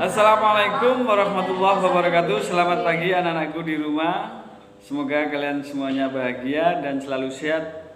Assalamualaikum warahmatullahi wabarakatuh. Selamat pagi anak-anakku di rumah. Semoga kalian semuanya bahagia dan selalu sehat,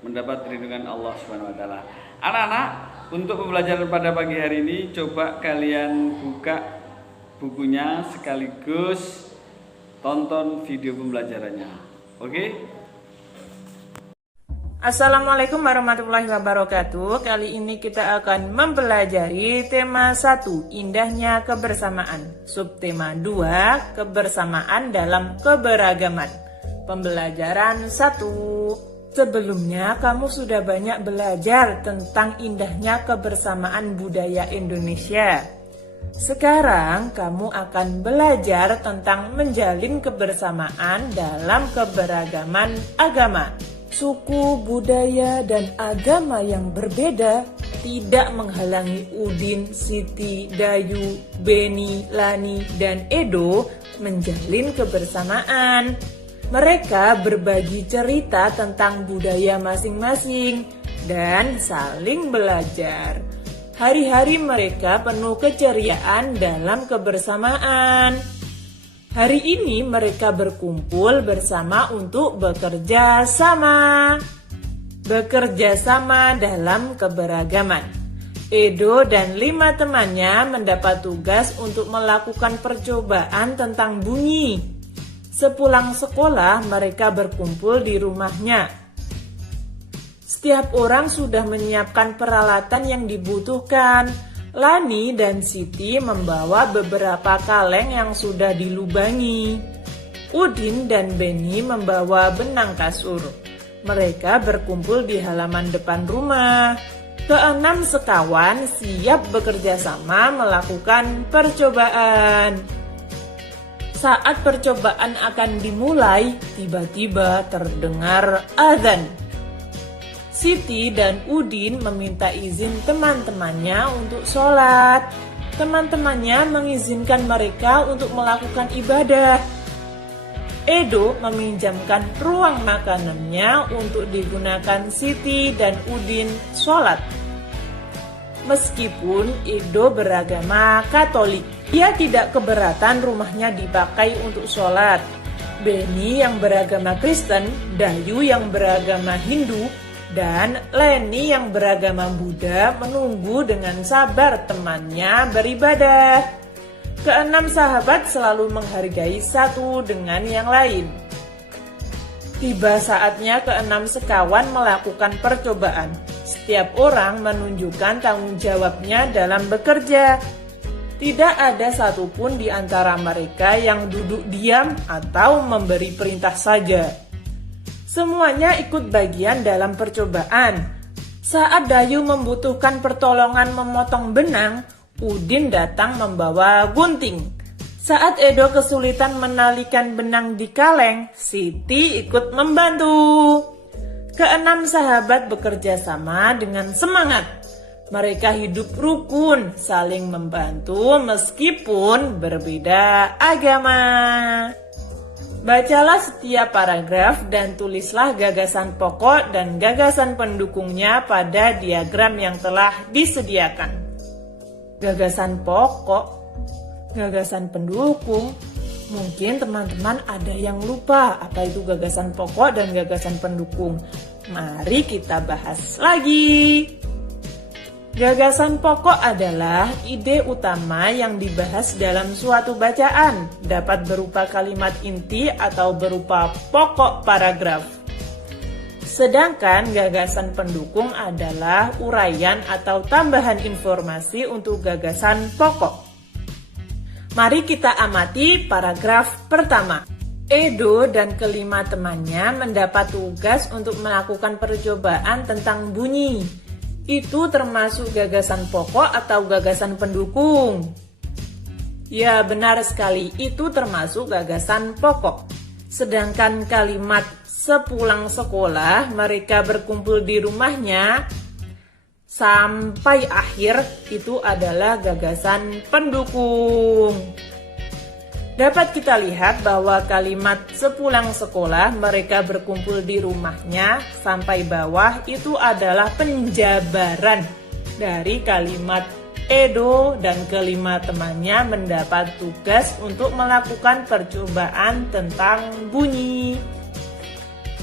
mendapat perlindungan Allah Subhanahu wa taala. Anak-anak, untuk pembelajaran pada pagi hari ini coba kalian buka bukunya sekaligus tonton video pembelajarannya. Oke? Assalamualaikum warahmatullahi wabarakatuh. Kali ini kita akan mempelajari tema 1, indahnya kebersamaan. Subtema 2, kebersamaan dalam keberagaman. Pembelajaran 1. Sebelumnya kamu sudah banyak belajar tentang indahnya kebersamaan budaya Indonesia. Sekarang kamu akan belajar tentang menjalin kebersamaan dalam keberagaman agama. Suku, budaya, dan agama yang berbeda tidak menghalangi Udin, Siti, Dayu, Beni, Lani, dan Edo menjalin kebersamaan. Mereka berbagi cerita tentang budaya masing-masing dan saling belajar. Hari-hari mereka penuh keceriaan dalam kebersamaan. Hari ini mereka berkumpul bersama untuk bekerja sama. Bekerja sama dalam keberagaman. Edo dan 5 temannya mendapat tugas untuk melakukan percobaan tentang bunyi. Sepulang sekolah, mereka berkumpul di rumahnya. Setiap orang sudah menyiapkan peralatan yang dibutuhkan. Lani dan Siti membawa beberapa kaleng yang sudah dilubangi. Udin dan Beni membawa benang kasur. Mereka berkumpul di halaman depan rumah. Keenam sekawan siap bekerja sama melakukan percobaan. Saat percobaan akan dimulai, tiba-tiba terdengar azan. Siti dan Udin meminta izin teman-temannya untuk sholat. Teman-temannya mengizinkan mereka untuk melakukan ibadah. Edo meminjamkan ruang makanannya untuk digunakan Siti dan Udin sholat. Meskipun Edo beragama Katolik, ia tidak keberatan rumahnya dipakai untuk sholat. Beni yang beragama Kristen, Dayu yang beragama Hindu, dan Leni yang beragama Buddha menunggu dengan sabar temannya beribadah. Keenam sahabat selalu menghargai satu dengan yang lain. Tiba saatnya keenam sekawan melakukan percobaan. Setiap orang menunjukkan tanggung jawabnya dalam bekerja. Tidak ada satupun di antara mereka yang duduk diam atau memberi perintah saja. Semuanya ikut bagian dalam percobaan. Saat Dayu membutuhkan pertolongan memotong benang, Udin datang membawa gunting. Saat Edo kesulitan menalikan benang di kaleng, Siti ikut membantu. Keenam sahabat bekerja sama dengan semangat. Mereka hidup rukun, saling membantu meskipun berbeda agama. Bacalah setiap paragraf dan tulislah gagasan pokok dan gagasan pendukungnya pada diagram yang telah disediakan. Gagasan pokok, gagasan pendukung. Mungkin teman-teman ada yang lupa apa itu gagasan pokok dan gagasan pendukung. Mari kita bahas lagi. Gagasan pokok adalah ide utama yang dibahas dalam suatu bacaan, dapat berupa kalimat inti atau berupa pokok paragraf. Sedangkan gagasan pendukung adalah uraian atau tambahan informasi untuk gagasan pokok. Mari kita amati paragraf pertama. Edo dan kelima temannya mendapat tugas untuk melakukan percobaan tentang bunyi. Itu termasuk gagasan pokok atau gagasan pendukung? Ya, benar sekali, itu termasuk gagasan pokok. Sedangkan kalimat sepulang sekolah mereka berkumpul di rumahnya sampai akhir itu adalah gagasan pendukung. Dapat kita lihat bahwa kalimat sepulang sekolah mereka berkumpul di rumahnya sampai bawah itu adalah penjabaran dari kalimat Edo dan kelima temannya mendapat tugas untuk melakukan percobaan tentang bunyi.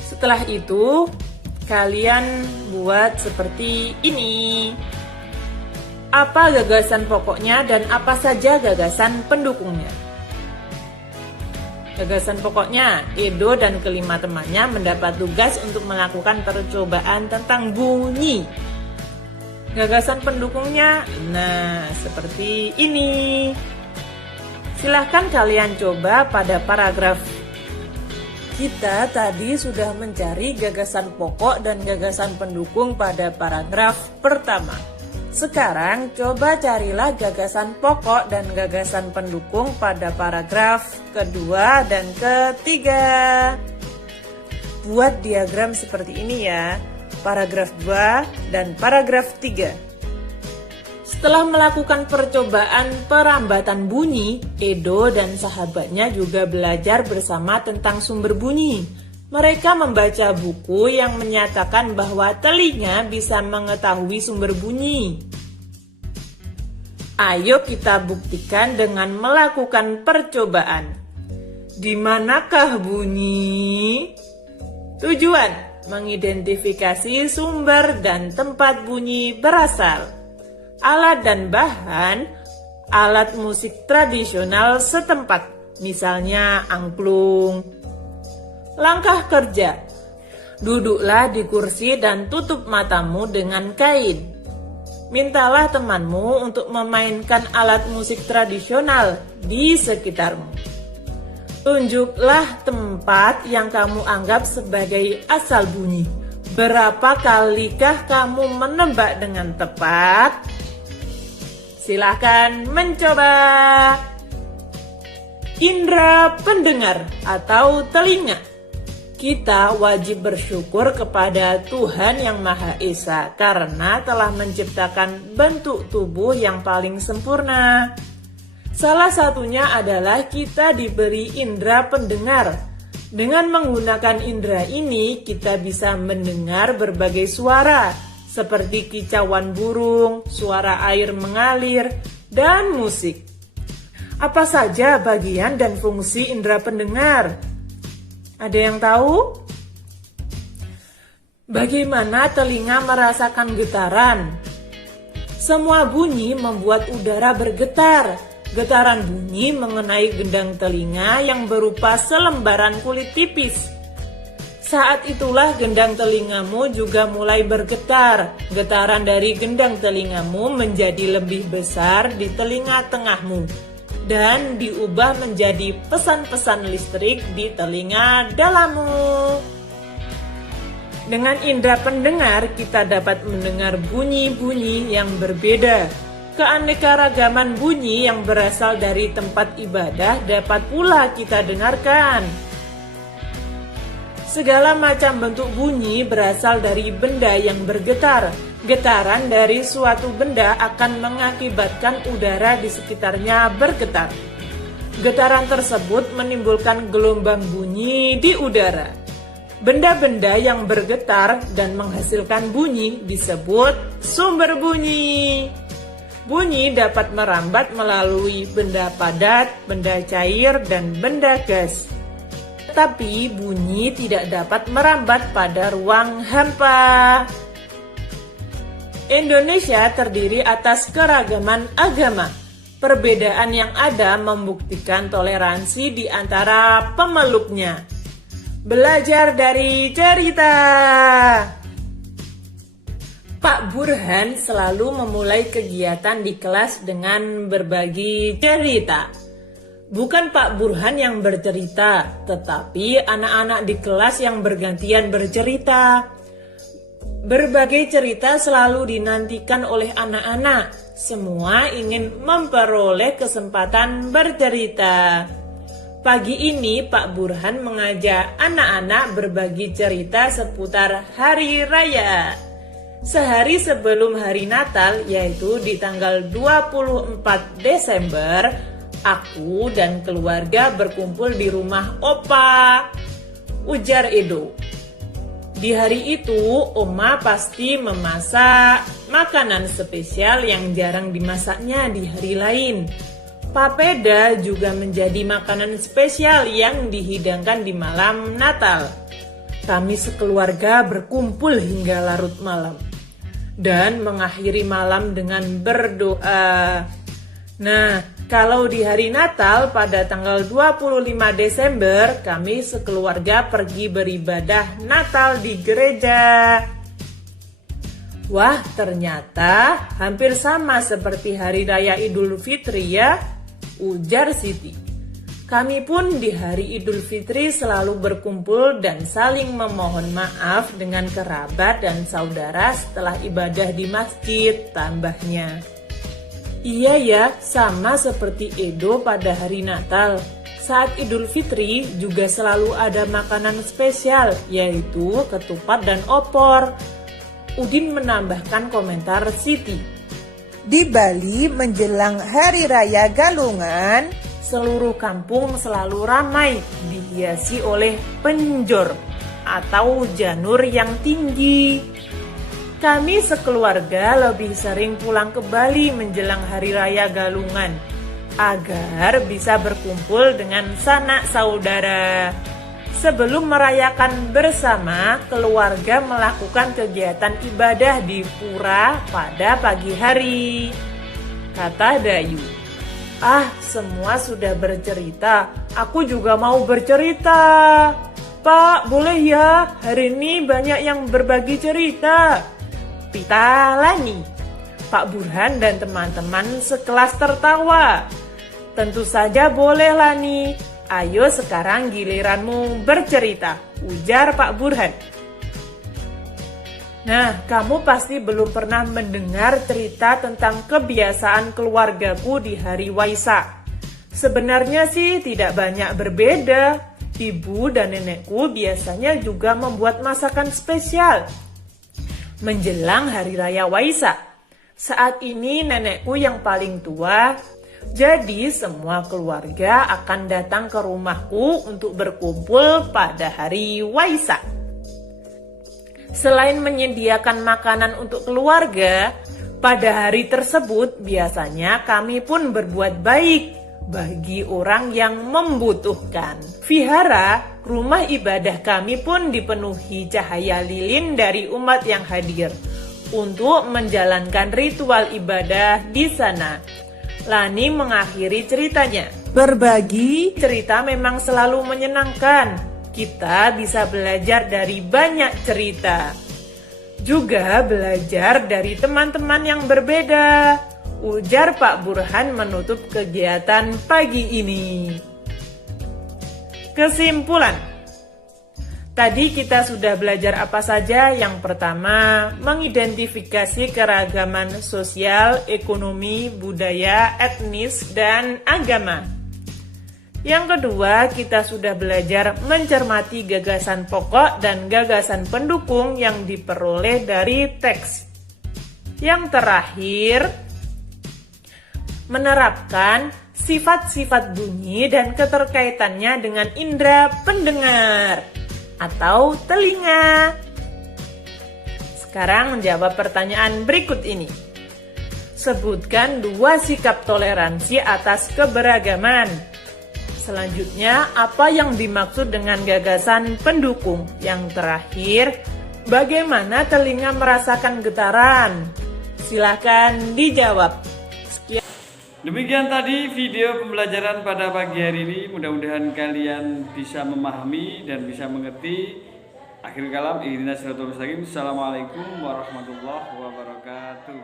Setelah itu, kalian buat seperti ini. Apa gagasan pokoknya dan apa saja gagasan pendukungnya? Gagasan pokoknya, Edo dan kelima temannya mendapat tugas untuk melakukan percobaan tentang bunyi. Gagasan pendukungnya, nah seperti ini. Silahkan kalian coba pada paragraf. Kita tadi sudah mencari gagasan pokok dan gagasan pendukung pada paragraf pertama. Sekarang coba carilah gagasan pokok dan gagasan pendukung pada paragraf kedua dan ketiga. Buat diagram seperti ini ya. Paragraf 2 dan paragraf 3. Setelah melakukan percobaan perambatan bunyi, Edo dan sahabatnya juga belajar bersama tentang sumber bunyi. Mereka membaca buku yang menyatakan bahwa telinga bisa mengetahui sumber bunyi. Ayo kita buktikan dengan melakukan percobaan. Di manakah bunyi? Tujuan: mengidentifikasi sumber dan tempat bunyi berasal. Alat dan bahan: alat musik tradisional setempat, misalnya angklung. Langkah kerja: duduklah di kursi dan tutup matamu dengan kain. Mintalah temanmu untuk memainkan alat musik tradisional di sekitarmu. Tunjuklah tempat yang kamu anggap sebagai asal bunyi. Berapa kalikah kamu menebak dengan tepat? Silahkan mencoba. Indra pendengar atau telinga. Kita wajib bersyukur kepada Tuhan Yang Maha Esa karena telah menciptakan bentuk tubuh yang paling sempurna. Salah satunya adalah kita diberi indera pendengar. Dengan menggunakan indera ini, kita bisa mendengar berbagai suara, seperti kicauan burung, suara air mengalir, dan musik. Apa saja bagian dan fungsi indera pendengar? Ada yang tahu? Bagaimana telinga merasakan getaran? Semua bunyi membuat udara bergetar. Getaran bunyi mengenai gendang telinga yang berupa selembaran kulit tipis. Saat itulah gendang telingamu juga mulai bergetar. Getaran dari gendang telingamu menjadi lebih besar di telinga tengahmu dan diubah menjadi pesan-pesan listrik di telinga dalammu. Dengan indera pendengar, kita dapat mendengar bunyi-bunyi yang berbeda. Keanekaragaman bunyi yang berasal dari tempat ibadah dapat pula kita dengarkan. Segala macam bentuk bunyi berasal dari benda yang bergetar. Getaran dari suatu benda akan mengakibatkan udara di sekitarnya bergetar. Getaran tersebut menimbulkan gelombang bunyi di udara. Benda-benda yang bergetar dan menghasilkan bunyi disebut sumber bunyi. Bunyi dapat merambat melalui benda padat, benda cair, dan benda gas. Tetapi bunyi tidak dapat merambat pada ruang hampa. Indonesia terdiri atas keragaman agama. Perbedaan yang ada membuktikan toleransi di antara pemeluknya. Belajar dari cerita. Pak Burhan selalu memulai kegiatan di kelas dengan berbagi cerita. Bukan Pak Burhan yang bercerita, tetapi anak-anak di kelas yang bergantian bercerita. Berbagai cerita selalu dinantikan oleh anak-anak. Semua ingin memperoleh kesempatan bercerita. Pagi ini Pak Burhan mengajak anak-anak berbagi cerita seputar Hari Raya. Sehari sebelum hari Natal, yaitu di tanggal 24 Desember, aku dan keluarga berkumpul di rumah Opa, ujar Edo. Di hari itu, Oma pasti memasak makanan spesial yang jarang dimasaknya di hari lain. Papeda juga menjadi makanan spesial yang dihidangkan di malam Natal. Kami sekeluarga berkumpul hingga larut malam dan mengakhiri malam dengan berdoa. Nah, kalau di hari Natal pada tanggal 25 Desember, kami sekeluarga pergi beribadah Natal di gereja. Wah, ternyata hampir sama seperti hari raya Idul Fitri ya, ujar Siti. Kami pun di hari Idul Fitri selalu berkumpul dan saling memohon maaf dengan kerabat dan saudara setelah ibadah di masjid, tambahnya. Iya ya, sama seperti Edo pada hari Natal. Saat Idul Fitri juga selalu ada makanan spesial, yaitu ketupat dan opor. Udin menambahkan komentar Siti. Di Bali menjelang Hari Raya Galungan, seluruh kampung selalu ramai, dihiasi oleh penjor atau janur yang tinggi. Kami sekeluarga lebih sering pulang ke Bali menjelang Hari Raya Galungan agar bisa berkumpul dengan sanak saudara. Sebelum merayakan bersama, keluarga melakukan kegiatan ibadah di pura pada pagi hari, kata Dayu. Ah, semua sudah bercerita. Aku juga mau bercerita. Pak, boleh ya? Hari ini banyak yang berbagi cerita. Pita Lani. Pak Burhan dan teman-teman sekelas tertawa. Tentu saja boleh Lani. Ayo sekarang giliranmu bercerita, ujar Pak Burhan. Nah, kamu pasti belum pernah mendengar cerita tentang kebiasaan keluargaku di hari Waisak. Sebenarnya sih tidak banyak berbeda. Ibu dan nenekku biasanya juga membuat masakan spesial menjelang Hari Raya Waisak. Saat ini nenekku yang paling tua, jadi semua keluarga akan datang ke rumahku untuk berkumpul pada hari Waisak. Selain menyediakan makanan untuk keluarga, pada hari tersebut biasanya kami pun berbuat baik bagi orang yang membutuhkan. Vihara, rumah ibadah kami pun dipenuhi cahaya lilin dari umat yang hadir untuk menjalankan ritual ibadah di sana. Lani mengakhiri ceritanya. Berbagi cerita memang selalu menyenangkan. Kita bisa belajar dari banyak cerita. Juga belajar dari teman-teman yang berbeda, ujar Pak Burhan menutup kegiatan pagi ini. Kesimpulan. Tadi kita sudah belajar apa saja? Yang pertama, mengidentifikasi keragaman sosial, ekonomi, budaya, etnis, dan agama. Yang kedua, kita sudah belajar mencermati gagasan pokok dan gagasan pendukung yang diperoleh dari teks. Yang terakhir, menerapkan sifat-sifat bunyi dan keterkaitannya dengan indera pendengar atau telinga. Sekarang menjawab pertanyaan berikut ini. Sebutkan 2 sikap toleransi atas keberagaman. Selanjutnya, apa yang dimaksud dengan gagasan pendukung? Yang terakhir, bagaimana telinga merasakan getaran? Silakan dijawab. Demikian tadi video pembelajaran pada pagi hari ini. Mudah-mudahan kalian bisa memahami dan bisa mengerti. Akhir kalam, ihdinas siratal mustaqim. Assalamualaikum warahmatullahi wabarakatuh.